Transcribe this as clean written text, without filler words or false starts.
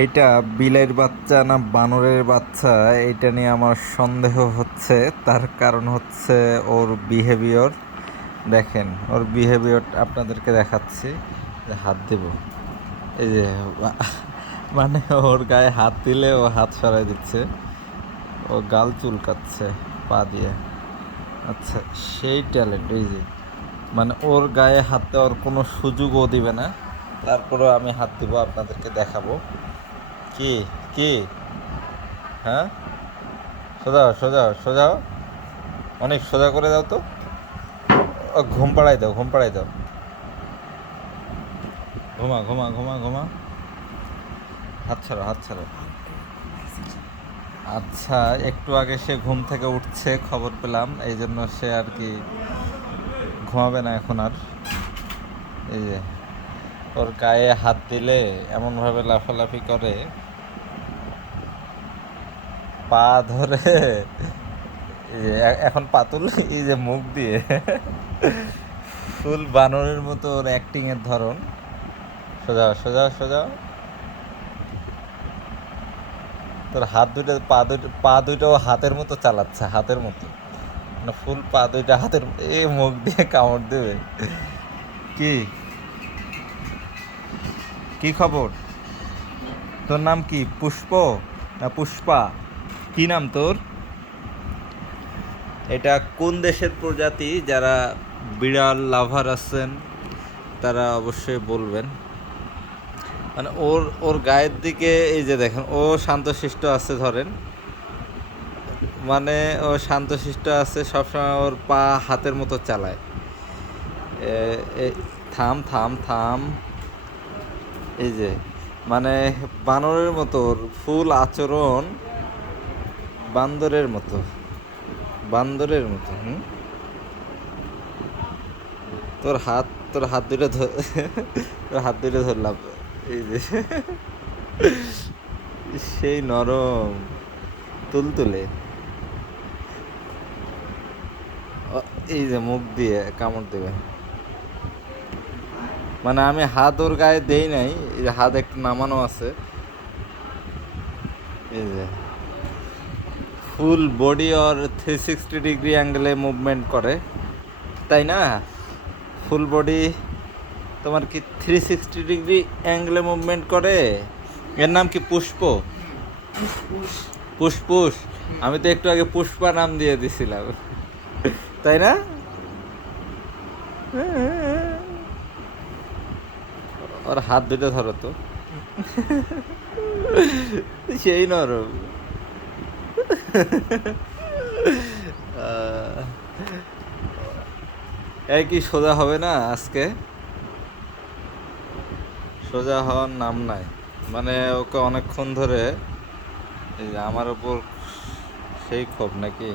এইটা বিলের বাচ্চা না বানরের বাচ্চা, এইটা নিয়ে আমার সন্দেহ হচ্ছে। তার কারণ হচ্ছে ওর বিহেভিয়র। দেখেন ওর বিহেভিয়র আপনাদেরকে দেখাচ্ছি। যে হাত দেব, এই যে মানে ওর গায়ে হাত দিলে ও হাত সরাই দিচ্ছে, ও গাল চুলকাচ্ছে পা দিয়ে। আচ্ছা, সেই ট্যালেন্ট। এই যে মানে ওর গায়ে হাত দেওয়ার কোনো সুযোগও দিবে না, তারপরেও আমি হাত দিব, আপনাদেরকে দেখাবো। কি কি হ্যাঁ, সোজা সোজা সোজা, অনেক সোজা করে দাও তো। ঘুম পাড়াই দাও, ঘুম পাড়াই দাও। ঘুমা ঘুমা ঘুমা ঘুমা, হাত ছাড়ো হাত ছাড়ো। আচ্ছা, একটু আগে সে ঘুম থেকে উঠছে খবর পেলাম, এই জন্য সে আর কি ঘুমাবে না এখন আর। এই যে ওর গায়ে হাত দিলে এমনভাবে লাফালাফি করে, পা ধরে। এই যে এখন পাতুল, এই যে মুখ দিয়ে ফুল বানরের মতো ওর অ্যাক্টিংয়ের ধরন। সোজা সোজা সোজা, তোর হাত দুটো পা দুইটাও হাতের মতো চালাচ্ছে, হাতের মতো, মানে ফুল পা দুইটা হাতের। এ মুখ দিয়ে কামড় দেবে। কি কি খবর? তোর নাম কি, পুষ্প না পুষ্পা? কি নাম তোর? এটা কোন দেশের প্রজাতি? যারা বিড়াল লাভার আছেন তারা অবশ্যই বলবেন। মানে ওর ওর গায়ের দিকে এই যে দেখেন, ও শান্তশিষ্ট আছে ধরেন, মানে ও শান্তশিষ্ট আছে সবসময়, ওর পা হাতের মতো চালায়। থাম থাম থাম। এই যে মানে বানরের মতো ওর ফুল আচরণ, বান্দরের মতো, বান্দরের মতো। তোর হাত দুটো তোর হাত দুটো ধরলাম। এই যে সেই নরম তুলতুলে। এই যে মুখ দিয়ে কামড় দেবে, মানে আমি হাত ওর গায়ে দেই নাই, এই যে হাত একটু নামানো আছে। এই যে ফুল বডি আর 360 ডিগ্রি অ্যাঙ্গেলে মুভমেন্ট করে, তাই না? ফুল বডি তোমার কি 360 ডিগ্রি অ্যাঙ্গেলে মুভমেন্ট করে? এর নাম কি পুষ্প? পুষ্পুষ। আমি তো একটু আগে পুষ্পা নাম দিয়ে দিছিলাম, তাই না? ওর হাত দুটো ধরো তো, সেই নরম। এই কি সোজা হবে না আজকে? সোজা হওয়ার নাম নাই। মানে ওকে অনেকক্ষণ ধরে এই যে আমার ওপর সেই ক্ষোভ নাকি?